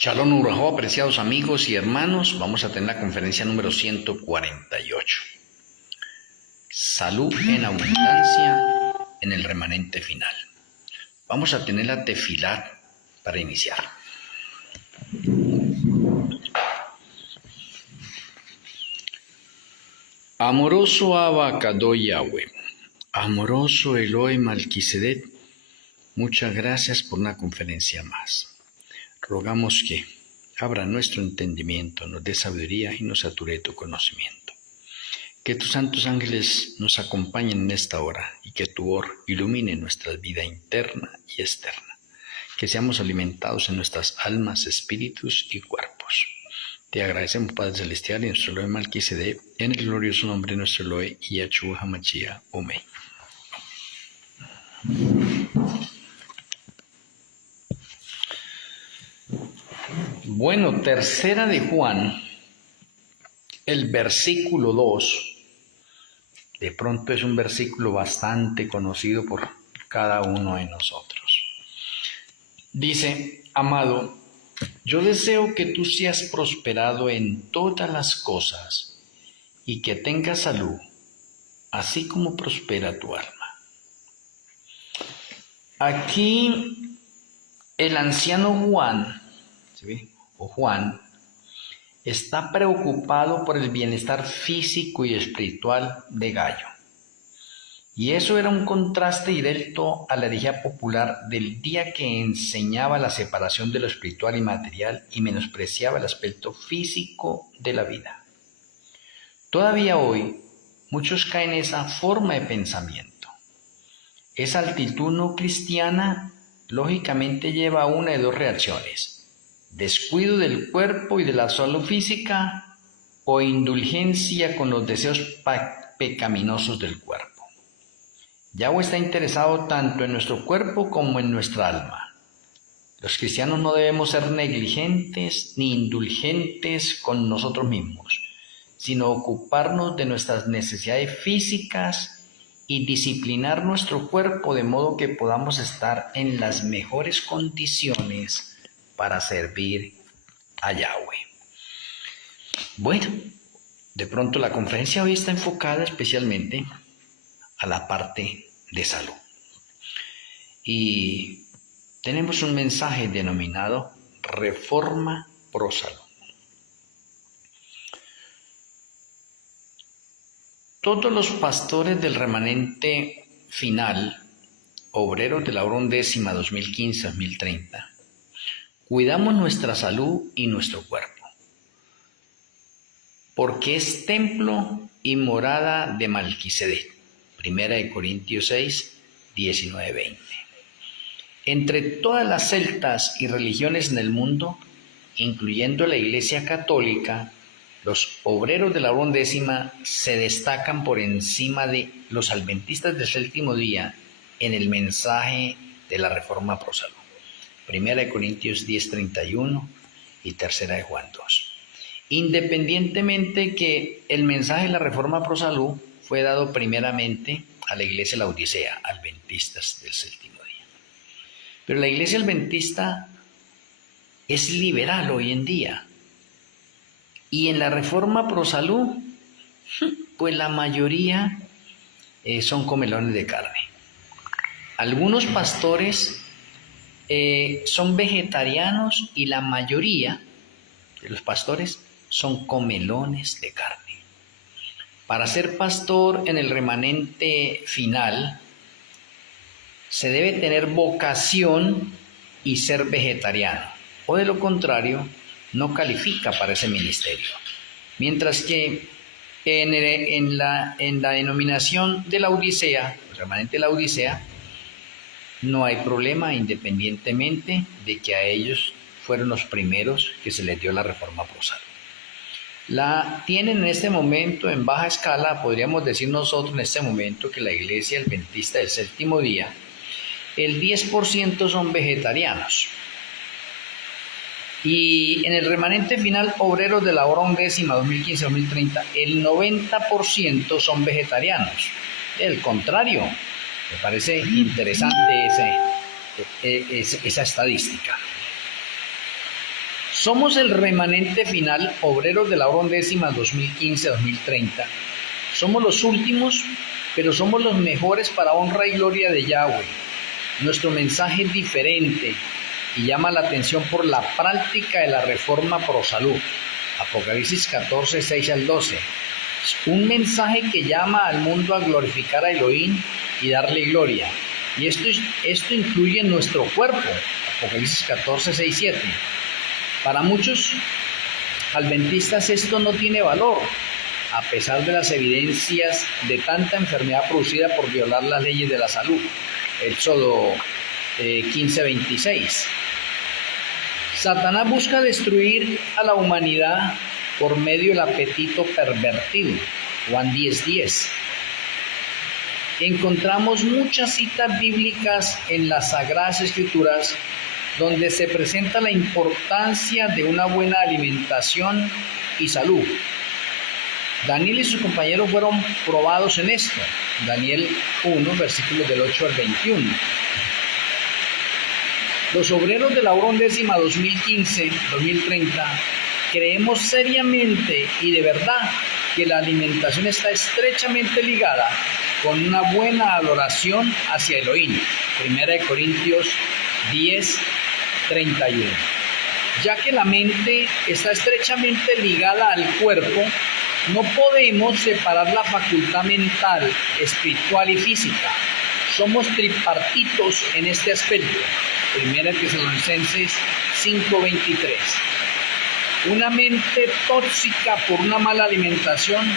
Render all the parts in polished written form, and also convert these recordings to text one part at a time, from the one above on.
Shalom Urajo, apreciados amigos y hermanos, vamos a tener la conferencia número 148. Salud en abundancia en el remanente final. Vamos a tener la tefilá para iniciar. Amoroso Abacado Yahweh, amoroso Eloi Malquisedec, muchas gracias por una conferencia más. Rogamos que abra nuestro entendimiento, nos dé sabiduría y nos sature tu conocimiento. Que tus santos ángeles nos acompañen en esta hora y que tu or ilumine nuestra vida interna y externa. Que seamos alimentados en nuestras almas, espíritus y cuerpos. Te agradecemos, Padre Celestial, y nuestro Eloi Malquisedec, en el glorioso nombre de nuestro Eloi Yahshua HaMashiach. Amén. Bueno, tercera de Juan, el versículo 2, de pronto es un versículo bastante conocido por cada uno de nosotros. Dice: amado, yo deseo que tú seas prosperado en todas las cosas y que tengas salud, así como prospera tu alma. Aquí el anciano Juan, ¿sí?, o Juan, está preocupado por el bienestar físico y espiritual de Gallo. Y eso era un contraste directo a la herejía popular del día que enseñaba la separación de lo espiritual y material y menospreciaba el aspecto físico de la vida. Todavía hoy, muchos caen en esa forma de pensamiento. Esa actitud no cristiana lógicamente lleva a una de dos reacciones: descuido del cuerpo y de la salud física, o indulgencia con los deseos pecaminosos del cuerpo. Yahweh está interesado tanto en nuestro cuerpo como en nuestra alma. Los cristianos no debemos ser negligentes ni indulgentes con nosotros mismos, sino ocuparnos de nuestras necesidades físicas y disciplinar nuestro cuerpo de modo que podamos estar en las mejores condiciones para servir a Yahweh. Bueno, de pronto la conferencia hoy está enfocada especialmente a la parte de salud. Y tenemos un mensaje denominado Reforma Pro Salud. Todos los pastores del remanente final, obreros de la hora undécima 2015-2030, cuidamos nuestra salud y nuestro cuerpo, porque es templo y morada de Malquisedec. 1 Corintios 6, 19-20. Entre todas las sectas y religiones en el mundo, incluyendo la Iglesia Católica, los obreros de la hora undécima se destacan por encima de los adventistas del séptimo día en el mensaje de la Reforma Pro Salud. 1 Corintios 10, 31 y 3 de Juan 2. Independientemente que el mensaje de la Reforma Pro Salud fue dado primeramente a la iglesia de la Odisea, adventistas del séptimo día. Pero la iglesia adventista es liberal hoy en día. Y en la Reforma Pro Salud, pues la mayoría son comelones de carne. Algunos pastores son vegetarianos y la mayoría de los pastores son comelones de carne. Para ser pastor en el remanente final, se debe tener vocación y ser vegetariano, o de lo contrario, no califica para ese ministerio. Mientras que en la denominación de la Odisea, el remanente de la Odisea, no hay problema, independientemente de que a ellos fueron los primeros que se les dio la Reforma Pro Salud. La tienen en este momento en baja escala, podríamos decir nosotros en este momento que la iglesia adventista del séptimo día, el 10% son vegetarianos. Y en el remanente final, obreros de la hora undécima 2015-2030, el 90% son vegetarianos. El contrario, me parece interesante esa estadística. Somos el remanente final, obreros de la hora undécima 2015-2030. Somos los últimos, pero somos los mejores para honra y gloria de Yahweh. Nuestro mensaje es diferente y llama la atención por la práctica de la reforma pro salud. Apocalipsis 14, 6 al 12. Es un mensaje que llama al mundo a glorificar a Elohim y darle gloria. Y esto incluye nuestro cuerpo. Apocalipsis 14, 6, 7. Para muchos adventistas esto no tiene valor, a pesar de las evidencias de tanta enfermedad producida por violar las leyes de la salud. Éxodo 15, 26. Satanás busca destruir a la humanidad por medio del apetito pervertido. Juan 10, 10. Encontramos muchas citas bíblicas en las Sagradas Escrituras donde se presenta la importancia de una buena alimentación y salud. Daniel y sus compañeros fueron probados en esto. Daniel 1, versículos del 8 al 21. Los obreros de la hora undécima 2015-2030 creemos seriamente y de verdad que la alimentación está estrechamente ligada con una buena adoración hacia Elohim. 1 Corintios 10, 31. Ya que la mente está estrechamente ligada al cuerpo, no podemos separar la facultad mental, espiritual y física. Somos tripartitos en este aspecto. 1 Tesalonicenses 5:23. Una mente tóxica por una mala alimentación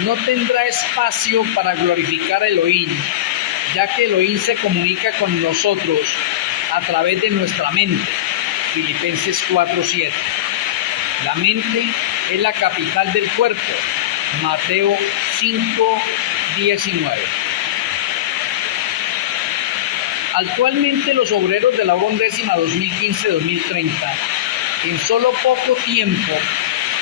no tendrá espacio para glorificar a Elohim, ya que Elohim se comunica con nosotros a través de nuestra mente. Filipenses 4:7. La mente es la capital del cuerpo. Mateo 5:19. Actualmente los obreros de la hora undécima 2015-2030, en solo poco tiempo,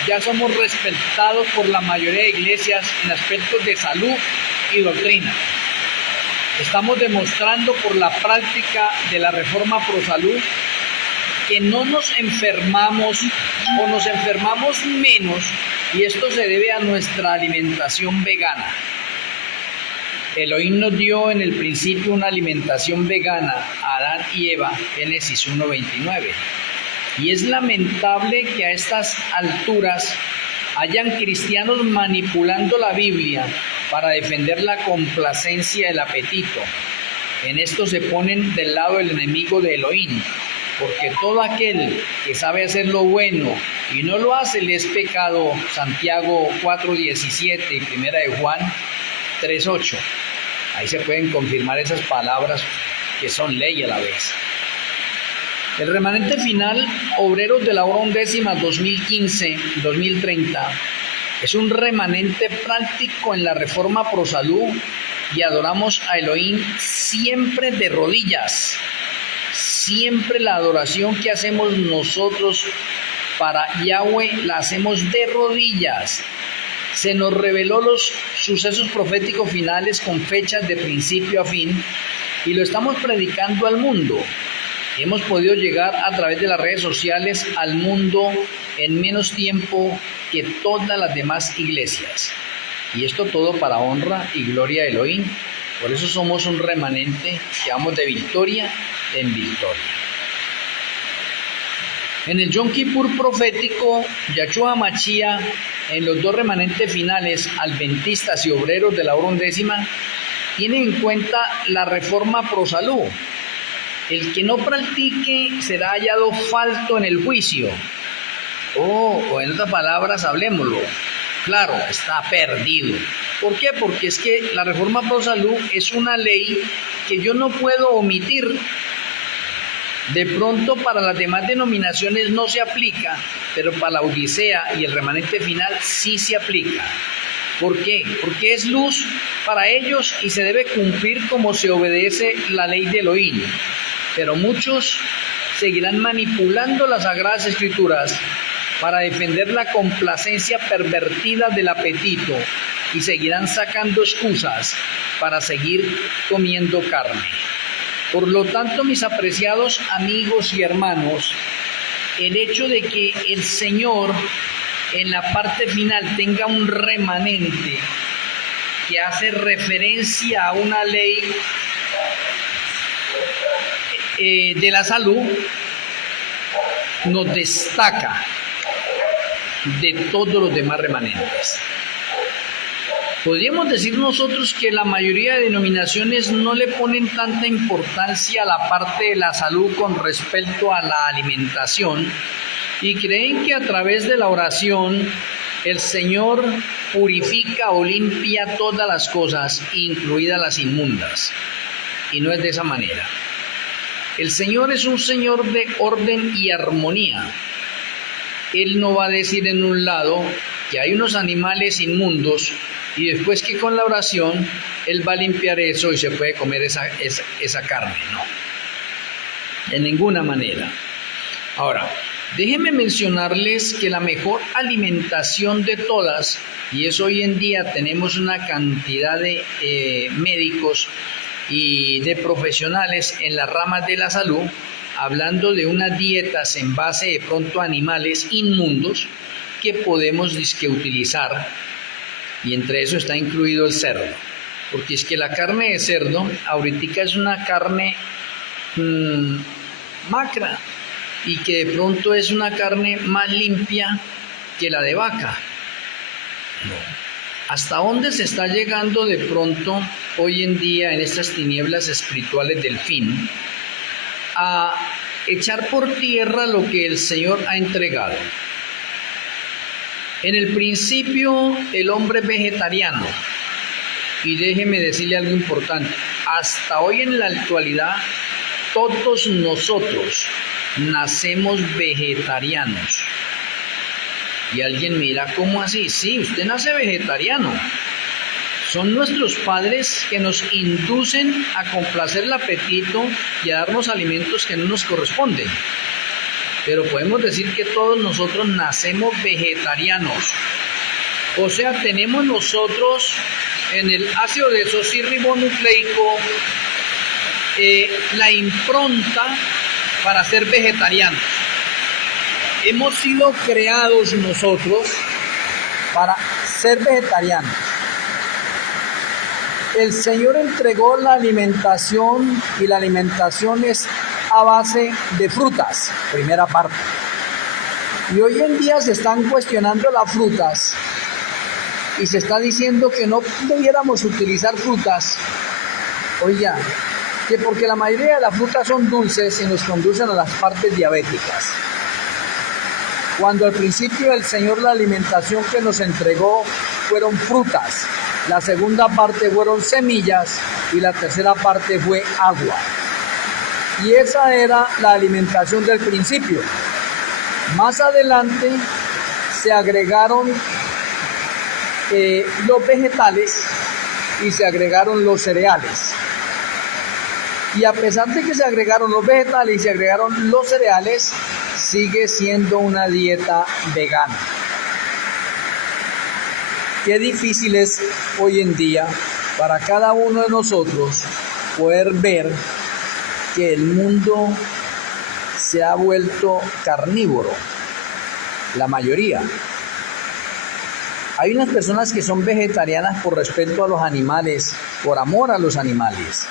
ya somos respetados por la mayoría de iglesias en aspectos de salud y doctrina. Estamos demostrando por la práctica de la reforma pro salud que no nos enfermamos o nos enfermamos menos, y esto se debe a nuestra alimentación vegana. Elohim nos dio en el principio una alimentación vegana a Adán y Eva, Génesis 1:29. Y es lamentable que a estas alturas hayan cristianos manipulando la Biblia para defender la complacencia del apetito. En esto se ponen del lado del enemigo de Elohim, porque todo aquel que sabe hacer lo bueno y no lo hace le es pecado. Santiago 4:17 y 1 de Juan 3:8. Ahí se pueden confirmar esas palabras que son ley a la vez. El remanente final, obreros de la hora undécima 2015-2030, es un remanente práctico en la reforma pro salud y adoramos a Elohim siempre de rodillas. Siempre la adoración que hacemos nosotros para Yahweh la hacemos de rodillas. Se nos reveló los sucesos proféticos finales con fechas de principio a fin y lo estamos predicando al mundo. Hemos podido llegar a través de las redes sociales al mundo en menos tiempo que todas las demás iglesias. Y esto todo para honra y gloria de Elohim. Por eso somos un remanente que vamos de victoria en victoria. En el Yom Kippur profético, Yahshua Mashiach, en los dos remanentes finales, adventistas y obreros de la hora undécima, tienen en cuenta la reforma pro salud. El que no practique será hallado falto en el juicio. O en otras palabras, hablemoslo. Claro, está perdido. ¿Por qué? Porque es que la reforma pro salud es una ley que yo no puedo omitir. De pronto para las demás denominaciones no se aplica, pero para la Odisea y el remanente final sí se aplica. ¿Por qué? Porque es luz para ellos y se debe cumplir como se obedece la ley de Elohim. Pero muchos seguirán manipulando las Sagradas Escrituras para defender la complacencia pervertida del apetito y seguirán sacando excusas para seguir comiendo carne. Por lo tanto, mis apreciados amigos y hermanos, el hecho de que el Señor en la parte final tenga un remanente que hace referencia a una ley de la salud, nos destaca de todos los demás remanentes. Podríamos decir nosotros que la mayoría de denominaciones no le ponen tanta importancia a la parte de la salud con respecto a la alimentación y creen que a través de la oración el Señor purifica o limpia todas las cosas, incluidas las inmundas. Y no es de esa manera. El Señor es un Señor de orden y armonía. Él no va a decir en un lado que hay unos animales inmundos y después que con la oración Él va a limpiar eso y se puede comer esa carne. No, de ninguna manera. Ahora, déjenme mencionarles que la mejor alimentación de todas, y es hoy en día tenemos una cantidad de médicos y de profesionales en las ramas de la salud, hablando de unas dietas en base de pronto a animales inmundos que podemos utilizar, y entre eso está incluido el cerdo, porque es que la carne de cerdo ahorita es una carne macra, y que de pronto es una carne más limpia que la de vaca. No. ¿Hasta dónde se está llegando de pronto hoy en día en estas tinieblas espirituales del fin? A echar por tierra lo que el Señor ha entregado. En el principio el hombre es vegetariano, y déjeme decirle algo importante, hasta hoy en la actualidad todos nosotros nacemos vegetarianos. Y alguien me dirá, ¿cómo así? Sí, usted nace vegetariano. Son nuestros padres que nos inducen a complacer el apetito y a darnos alimentos que no nos corresponden. Pero podemos decir que todos nosotros nacemos vegetarianos. O sea, tenemos nosotros en el ácido desoxirribonucleico la impronta para ser vegetarianos. Hemos sido creados nosotros para ser vegetarianos. El Señor entregó la alimentación, y la alimentación es a base de frutas, primera parte. Y hoy en día se están cuestionando las frutas y se está diciendo que no debiéramos utilizar frutas. Oiga, que porque la mayoría de las frutas son dulces y nos conducen a las partes diabéticas. Cuando al principio el Señor la alimentación que nos entregó fueron frutas, la segunda parte fueron semillas y la tercera parte fue agua. Y esa era la alimentación del principio. Más adelante se agregaron los vegetales y se agregaron los cereales. Y a pesar de que se agregaron los vegetales y se agregaron los cereales, sigue siendo una dieta vegana. Qué difícil es hoy en día para cada uno de nosotros poder ver que el mundo se ha vuelto carnívoro, la mayoría. Hay unas personas que son vegetarianas por respeto a los animales, por amor a los animales.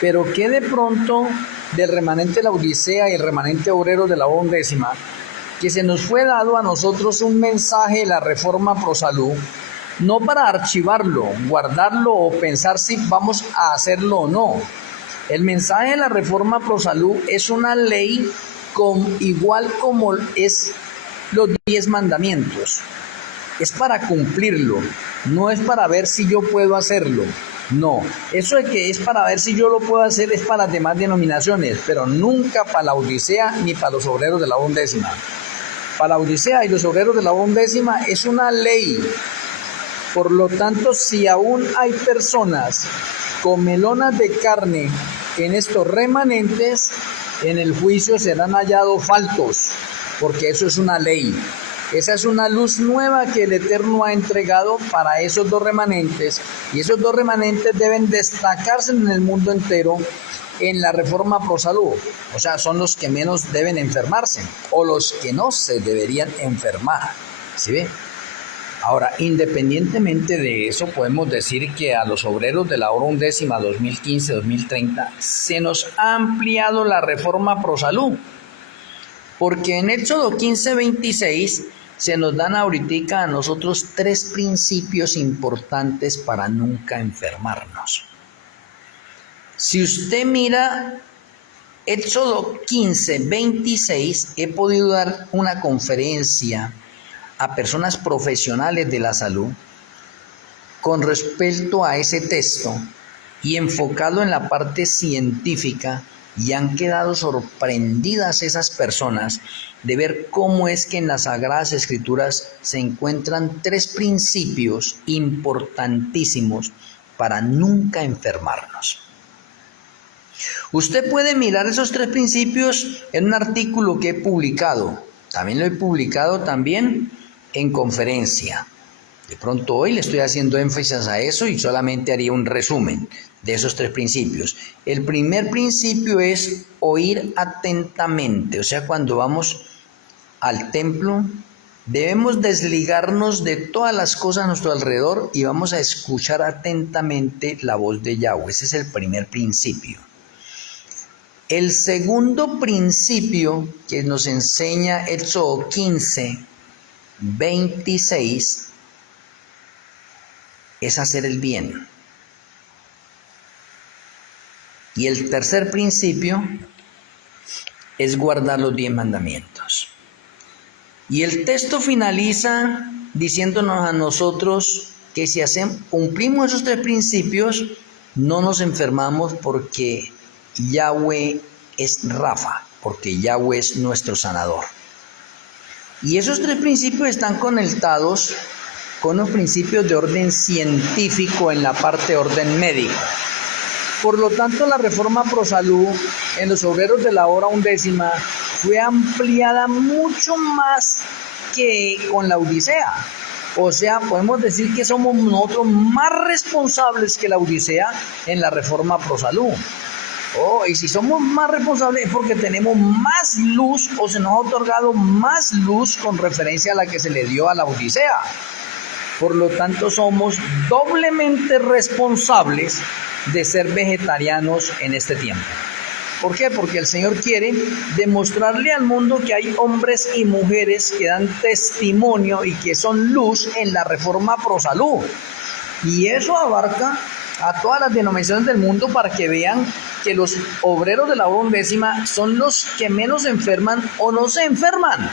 Pero ¿qué de pronto del remanente de la Odisea y el remanente obrero de la 11ª, que se nos fue dado a nosotros un mensaje de la Reforma Pro Salud, no para archivarlo, guardarlo o pensar si vamos a hacerlo o no? El mensaje de la Reforma Pro Salud es una ley igual como es los 10 mandamientos. Es para cumplirlo, no es para ver si yo puedo hacerlo. No, eso de que es para ver si yo lo puedo hacer es para las demás denominaciones, pero nunca para la Odisea ni para los obreros de la 11ª. Para la Odisea y los obreros de la 11ª es una ley. Por lo tanto, si aún hay personas comelonas de carne en estos remanentes, en el juicio serán hallados faltos, porque eso es una ley. Esa es una luz nueva que el Eterno ha entregado para esos dos remanentes, y esos dos remanentes deben destacarse en el mundo entero en la reforma pro salud. O sea, son los que menos deben enfermarse o los que no se deberían enfermar. ¿Sí ve? Ahora, independientemente de eso, podemos decir que a los obreros de la hora undécima 2015-2030 se nos ha ampliado la reforma pro salud, porque en Éxodo 15:26 se nos dan ahorita a nosotros 3 principios importantes para nunca enfermarnos. Si usted mira Éxodo 15:26, he podido dar una conferencia a personas profesionales de la salud con respecto a ese texto y enfocado en la parte científica, y han quedado sorprendidas esas personas de ver cómo es que en las Sagradas Escrituras se encuentran 3 principios importantísimos para nunca enfermarnos. Usted puede mirar esos 3 principios en un artículo que he publicado. También lo he publicado también en conferencia. De pronto hoy le estoy haciendo énfasis a eso y solamente haría un resumen de esos 3 principios. El primer principio es oír atentamente. O sea, cuando vamos al templo, debemos desligarnos de todas las cosas a nuestro alrededor y vamos a escuchar atentamente la voz de Yahweh. Ese es el primer principio. El segundo principio que nos enseña Éxodo 15:26 es hacer el bien. Y el tercer principio es guardar los 10 mandamientos. Y el texto finaliza diciéndonos a nosotros que si cumplimos esos 3 principios, no nos enfermamos porque Yahweh es Rafa, porque Yahweh es nuestro sanador. Y esos 3 principios están conectados con los principios de orden científico en la parte de orden médico. Por lo tanto, la reforma pro salud en los obreros de la hora undécima fue ampliada mucho más que con la Odisea. O sea, podemos decir que somos nosotros más responsables que la Odisea en la reforma pro salud. Y si somos más responsables es porque tenemos más luz o se nos ha otorgado más luz con referencia a la que se le dio a la Odisea. Por lo tanto, somos doblemente responsables de ser vegetarianos en este tiempo. ¿Por qué? Porque el Señor quiere demostrarle al mundo que hay hombres y mujeres que dan testimonio y que son luz en la reforma pro salud. Y eso abarca a todas las denominaciones del mundo para que vean que los obreros de la hora undécima son los que menos enferman o no se enferman.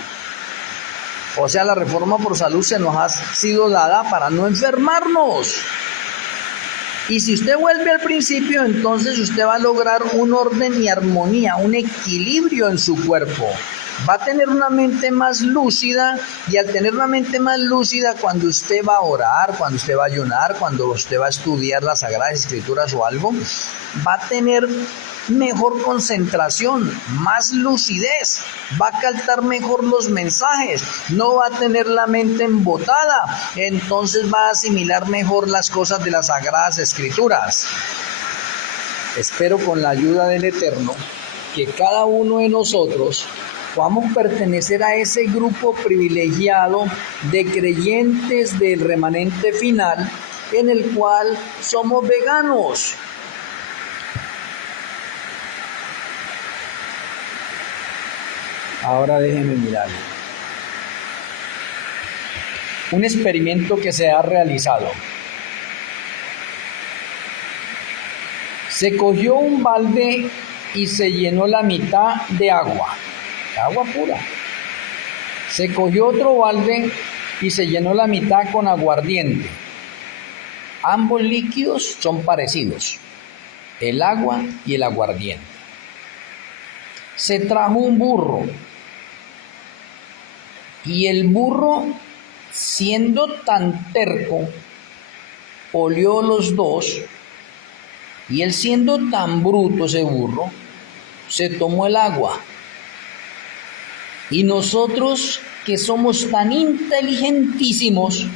O sea, la reforma por salud se nos ha sido dada para no enfermarnos. Y si usted vuelve al principio, entonces usted va a lograr un orden y armonía, un equilibrio en su cuerpo. Va a tener una mente más lúcida, y al tener una mente más lúcida, cuando usted va a orar, cuando usted va a ayunar, cuando usted va a estudiar las Sagradas Escrituras o algo, va a tener mejor concentración, más lucidez, va a captar mejor los mensajes, no va a tener la mente embotada, entonces va a asimilar mejor las cosas de las Sagradas Escrituras. Espero con la ayuda del Eterno que cada uno de nosotros podamos pertenecer a ese grupo privilegiado de creyentes del remanente final, en el cual somos veganos. Ahora déjenme mirar. Un experimento que se ha realizado. Se cogió un balde y se llenó la mitad de agua pura. Se cogió otro balde y se llenó la mitad con aguardiente. Ambos líquidos son parecidos, el agua y el aguardiente. Se trajo un burro y el burro, siendo tan terco, olió los dos, y él, siendo tan bruto ese burro, se tomó el agua. Y nosotros, que somos tan inteligentísimos,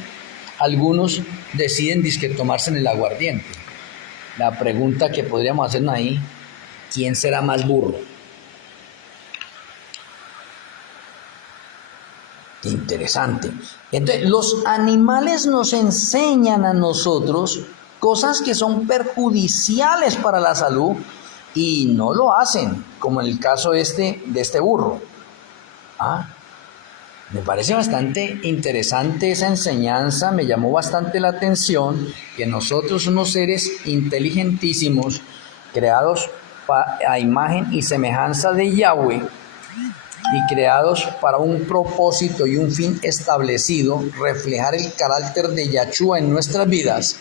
algunos deciden tomarse en el aguardiente. La pregunta que podríamos hacernos ahí, ¿Quién será más burro? Interesante. Entonces, los animales nos enseñan a nosotros cosas que son perjudiciales para la salud y no lo hacen, como en el caso de este burro. Me parece bastante interesante esa enseñanza, me llamó bastante la atención que nosotros, unos seres inteligentísimos, creados a imagen y semejanza de Yahweh, y creados para un propósito y un fin establecido, reflejar el carácter de Yahshua en nuestras vidas,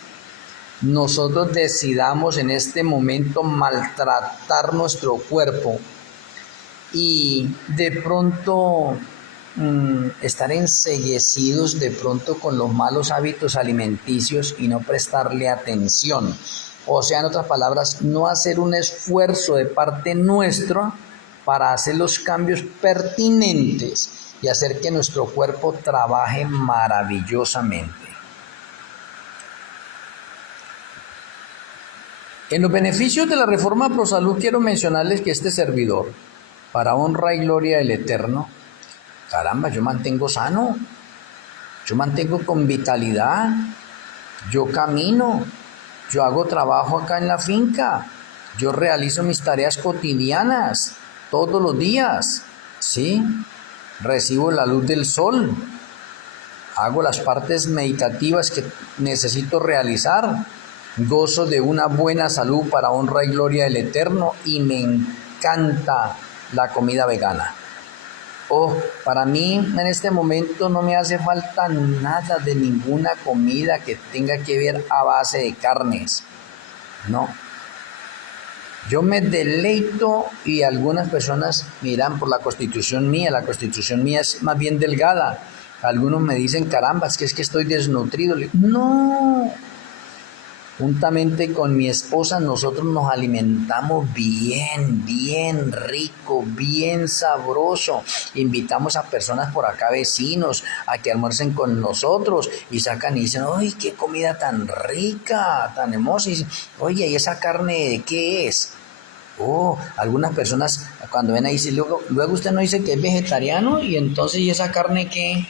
nosotros decidamos en este momento maltratar nuestro cuerpo y de pronto estar enceguecidos de pronto con los malos hábitos alimenticios y no prestarle atención. O sea, en otras palabras, no hacer un esfuerzo de parte nuestra para hacer los cambios pertinentes y hacer que nuestro cuerpo trabaje maravillosamente. En los beneficios de la reforma ProSalud quiero mencionarles que este servidor, para honra y gloria del Eterno, caramba, yo mantengo sano, yo mantengo con vitalidad, yo camino, yo hago trabajo acá en la finca, yo realizo mis tareas cotidianas todos los días, ¿sí? Recibo la luz del sol, hago las partes meditativas que necesito realizar, gozo de una buena salud para honra y gloria del Eterno y me encanta la comida vegana. Para mí en este momento no me hace falta nada de ninguna comida que tenga que ver a base de carnes, no. Yo me deleito y algunas personas miran por la constitución mía es más bien delgada. Algunos me dicen, caramba, es que estoy desnutrido. No, juntamente con mi esposa nosotros nos alimentamos bien rico, bien sabroso. Invitamos a personas por acá, vecinos, a que almuercen con nosotros y sacan y dicen, ¡ay, qué comida tan rica, tan hermosa! Y dicen, oye, ¿y esa carne de qué es? Algunas personas cuando ven ahí dicen, luego usted no dice que es vegetariano y entonces, ¿y esa carne qué?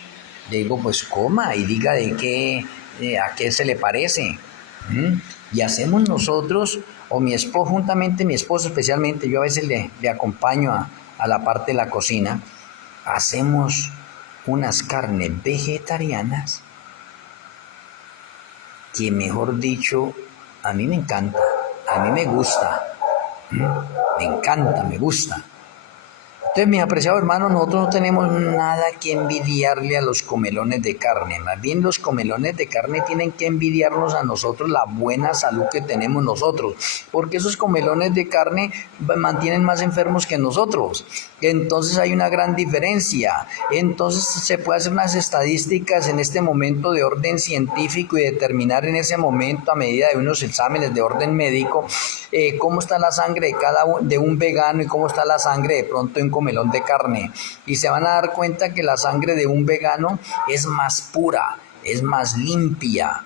Le digo, pues coma y diga de qué, a qué se le parece. Y hacemos nosotros, o mi esposo, juntamente mi esposo especialmente, yo a veces le acompaño a la parte de la cocina, hacemos unas carnes vegetarianas que, mejor dicho, a mí me encanta, a mí me gusta, me encanta, me gusta. Entonces, mis apreciados hermanos, nosotros no tenemos nada que envidiarle a los comelones de carne. Más bien los comelones de carne tienen que envidiarnos a nosotros la buena salud que tenemos nosotros. Porque esos comelones de carne mantienen más enfermos que nosotros. Entonces hay una gran diferencia. Entonces se puede hacer unas estadísticas en este momento de orden científico y determinar en ese momento, a medida de unos exámenes de orden médico, cómo está la sangre de un vegano y cómo está la sangre de pronto en comelón de carne, y se van a dar cuenta que la sangre de un vegano es más pura, es más limpia.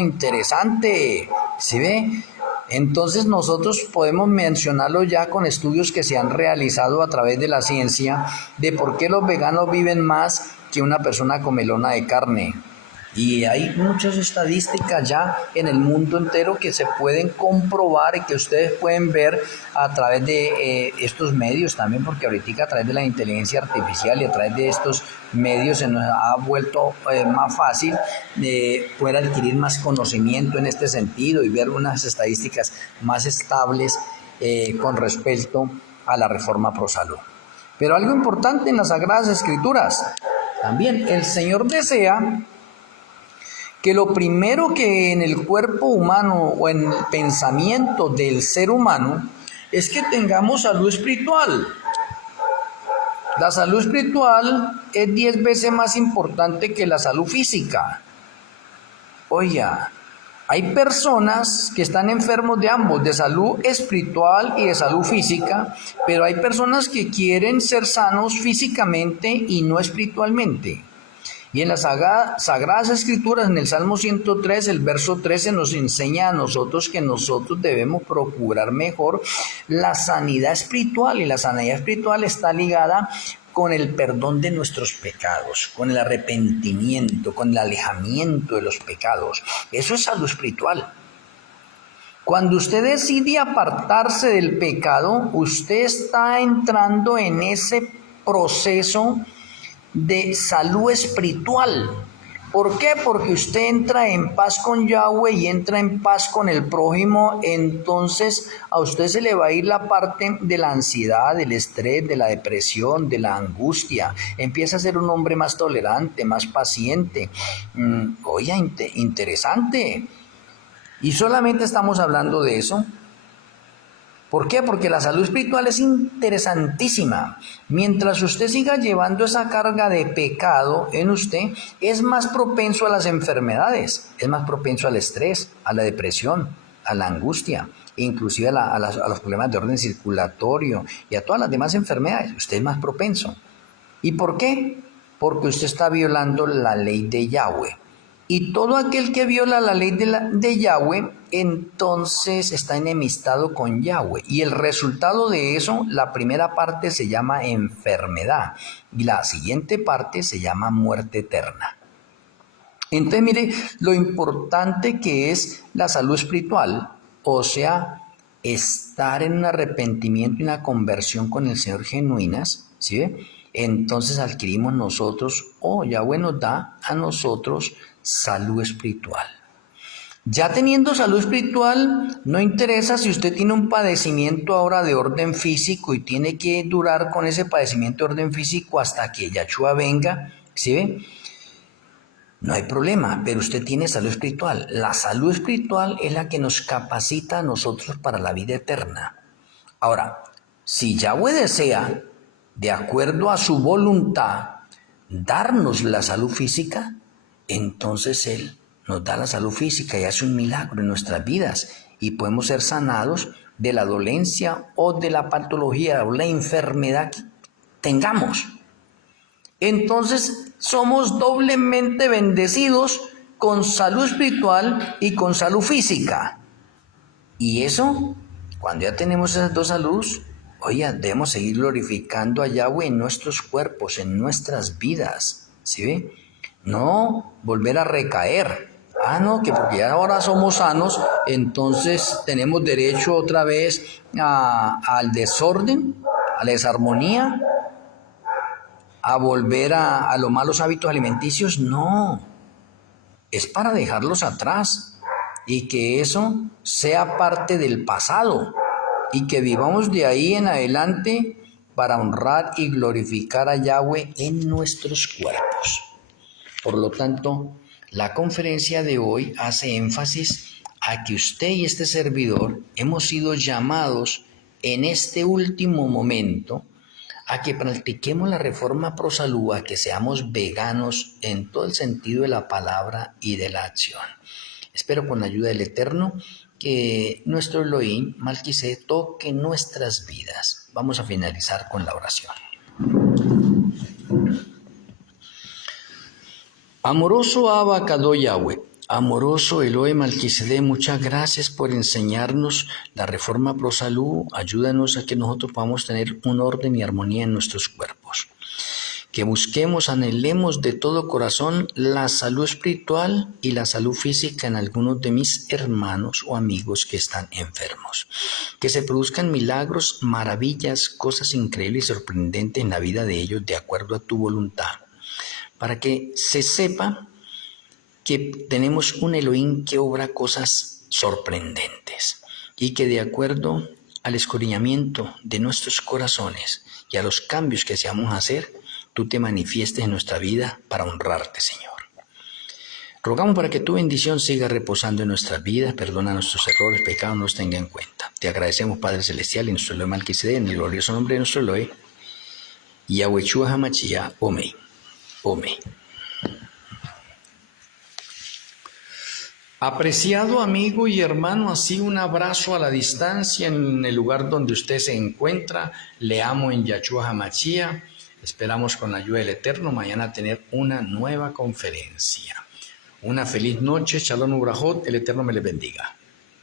Interesante, ¿sí ve? Entonces nosotros podemos mencionarlo ya con estudios que se han realizado a través de la ciencia de por qué los veganos viven más que una persona comelona de carne. Y hay muchas estadísticas ya en el mundo entero que se pueden comprobar y que ustedes pueden ver a través de estos medios también, porque ahorita a través de la inteligencia artificial y a través de estos medios se nos ha vuelto más fácil poder adquirir más conocimiento en este sentido y ver unas estadísticas más estables con respecto a la reforma ProSalud. Pero algo importante en las Sagradas Escrituras, también el Señor desea que lo primero que en el cuerpo humano o en el pensamiento del ser humano es que tengamos salud espiritual. La salud espiritual es 10 veces más importante que la salud física. Oiga, hay personas que están enfermos de ambos, de salud espiritual y de salud física, pero hay personas que quieren ser sanos físicamente y no espiritualmente. Y en las Sagradas Escrituras, en el Salmo 103, el verso 13, nos enseña a nosotros que nosotros debemos procurar mejor la sanidad espiritual. Y la sanidad espiritual está ligada con el perdón de nuestros pecados, con el arrepentimiento, con el alejamiento de los pecados. Eso es salud espiritual. Cuando usted decide apartarse del pecado, usted está entrando en ese proceso de salud espiritual. ¿Por qué? Porque usted entra en paz con Yahweh y entra en paz con el prójimo, entonces a usted se le va a ir la parte de la ansiedad, del estrés, de la depresión, de la angustia. Empieza a ser un hombre más tolerante, más paciente. Oye, interesante. Y solamente estamos hablando de eso. ¿Por qué? Porque la salud espiritual es interesantísima. Mientras usted siga llevando esa carga de pecado en usted, es más propenso a las enfermedades, es más propenso al estrés, a la depresión, a la angustia, e inclusive a los problemas de orden circulatorio y a todas las demás enfermedades. Usted es más propenso. ¿Y por qué? Porque usted está violando la ley de Yahweh. Y todo aquel que viola la ley de Yahweh, entonces está enemistado con Yahweh. Y el resultado de eso, la primera parte se llama enfermedad y la siguiente parte se llama muerte eterna. Entonces mire lo importante que es la salud espiritual, o sea, estar en un arrepentimiento y una conversión con el Señor genuinas, ¿sí ve? Entonces adquirimos nosotros, Yahweh nos da a nosotros salud espiritual. Ya teniendo salud espiritual, no interesa si usted tiene un padecimiento ahora de orden físico y tiene que durar con ese padecimiento de orden físico hasta que Yahshua venga, ¿sí ve? No hay problema, pero usted tiene salud espiritual. La salud espiritual es la que nos capacita a nosotros para la vida eterna. Ahora, si Yahweh desea, de acuerdo a su voluntad, darnos la salud física, entonces Él nos da la salud física y hace un milagro en nuestras vidas y podemos ser sanados de la dolencia o de la patología o la enfermedad que tengamos. Entonces somos doblemente bendecidos con salud espiritual y con salud física. Y eso, cuando ya tenemos esas dos saludes, debemos seguir glorificando a Yahweh en nuestros cuerpos, en nuestras vidas, ¿sí ve? No volver a recaer. No, que porque ya ahora somos sanos, entonces tenemos derecho otra vez al desorden, a la desarmonía, a volver a los malos hábitos alimenticios. No, es para dejarlos atrás y que eso sea parte del pasado y que vivamos de ahí en adelante para honrar y glorificar a Yahweh en nuestros cuerpos. Por lo tanto, la conferencia de hoy hace énfasis a que usted y este servidor hemos sido llamados en este último momento a que practiquemos la reforma pro salud, a que seamos veganos en todo el sentido de la palabra y de la acción. Espero con la ayuda del Eterno que nuestro Elohim Malquisedec toque nuestras vidas. Vamos a finalizar con la oración. Amoroso Abba Kadó Yahweh, amoroso Elohim Malquisedec, muchas gracias por enseñarnos la reforma pro salud. Ayúdanos a que nosotros podamos tener un orden y armonía en nuestros cuerpos. Que busquemos, anhelemos de todo corazón la salud espiritual y la salud física en algunos de mis hermanos o amigos que están enfermos. Que se produzcan milagros, maravillas, cosas increíbles y sorprendentes en la vida de ellos de acuerdo a tu voluntad. Para que se sepa que tenemos un Elohim que obra cosas sorprendentes y que de acuerdo al escudriñamiento de nuestros corazones y a los cambios que deseamos hacer, tú te manifiestes en nuestra vida para honrarte, Señor. Rogamos para que tu bendición siga reposando en nuestras vidas, perdona nuestros errores, pecados, nos tenga en cuenta. Te agradecemos, Padre Celestial, en nuestro Elohim Malquisedec, en el glorioso nombre de nuestro Elohim, Yahweh Hamashia, Amén. Amén. Apreciado amigo y hermano, así un abrazo a la distancia en el lugar donde usted se encuentra. Le amo en Yahshua Hamashia. Esperamos con la ayuda del Eterno mañana tener una nueva conferencia. Una feliz noche, Shalom Ubrajot, el Eterno me les bendiga.